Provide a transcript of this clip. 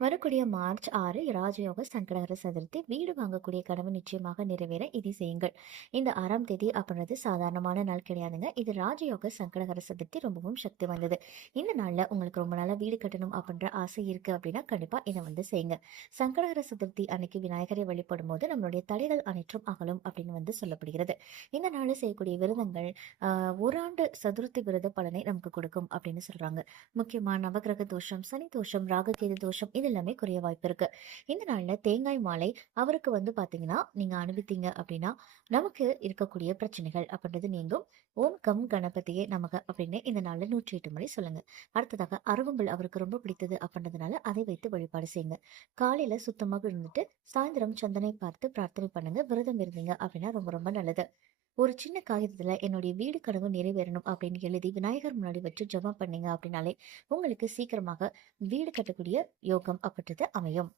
வரக்கூடிய மார்ச் 6 ராஜயோக சங்கடகர சதுர்த்தி. வீடு வாங்கக்கூடிய கனவு நிச்சயமாக நிறைவேற இதை செய்யுங்கள். இந்த 6ஆம் தேதி அப்படின்றது சாதாரணமான நாள் கிடையாதுங்க. இது ராஜயோக சங்கடகர சதுர்த்தி, ரொம்பவும் சக்தி வாய்ந்தது. இந்த நாள்ல உங்களுக்கு ரொம்ப நாளா வீடு கட்டணும் அப்படின்ற ஆசை இருக்கு அப்படின்னா கண்டிப்பா இதை செய்யுங்க. சங்கடகர சதுர்த்தி அன்னைக்கு விநாயகரை வழிபடும் போது நம்மளுடைய தடைகள் அனைத்தும் அகலும் அப்படின்னு சொல்லப்படுகிறது. இந்த நாள்ல செய்யக்கூடிய விரதங்கள் ஓராண்டு சதுர்த்தி விரத பலனை நமக்கு கொடுக்கும் அப்படின்னு சொல்றாங்க. முக்கியமா நவகிரக தோஷம், சனி தோஷம், ராகுகேது தோஷம் இது எல்லாமே குறைய வாய்ப்பு இருக்கு. இந்த நாள்ல தேங்காய் மாலை அவருக்கு பாத்தீங்கன்னா நீங்க அனுப்பித்தீங்க அப்படின்னா நமக்கு இருக்கக்கூடிய பிரச்சனைகள் அப்படின்றது நீங்கும். ஓம் கம் கணபதியே நமக அப்படின்னு இந்த நாள்ல 108 முறை சொல்லுங்க. அடுத்ததாக அருகம்புல் அவருக்கு ரொம்ப பிடித்தது அப்படின்றதுனால அதை வைத்து வழிபாடு செய்யுங்க. காலையில சுத்தமாக இருந்துட்டு சாயந்தரம் சந்தனை பார்த்து பிரார்த்தனை பண்ணுங்க. விரதம் இருந்தீங்க அப்படின்னா ரொம்ப ரொம்ப நல்லது. ஒரு சின்ன காகிதத்துல என்னுடைய வீடு கனவு நிறைவேறணும் அப்படின்னு எழுதி விநாயகர் முன்னாடி வச்சு ஜெபம் பண்ணீங்க அப்படின்னாலே உங்களுக்கு சீக்கிரமாக வீடு கட்டக்கூடிய யோகம் அப்படின்றது அமையும்.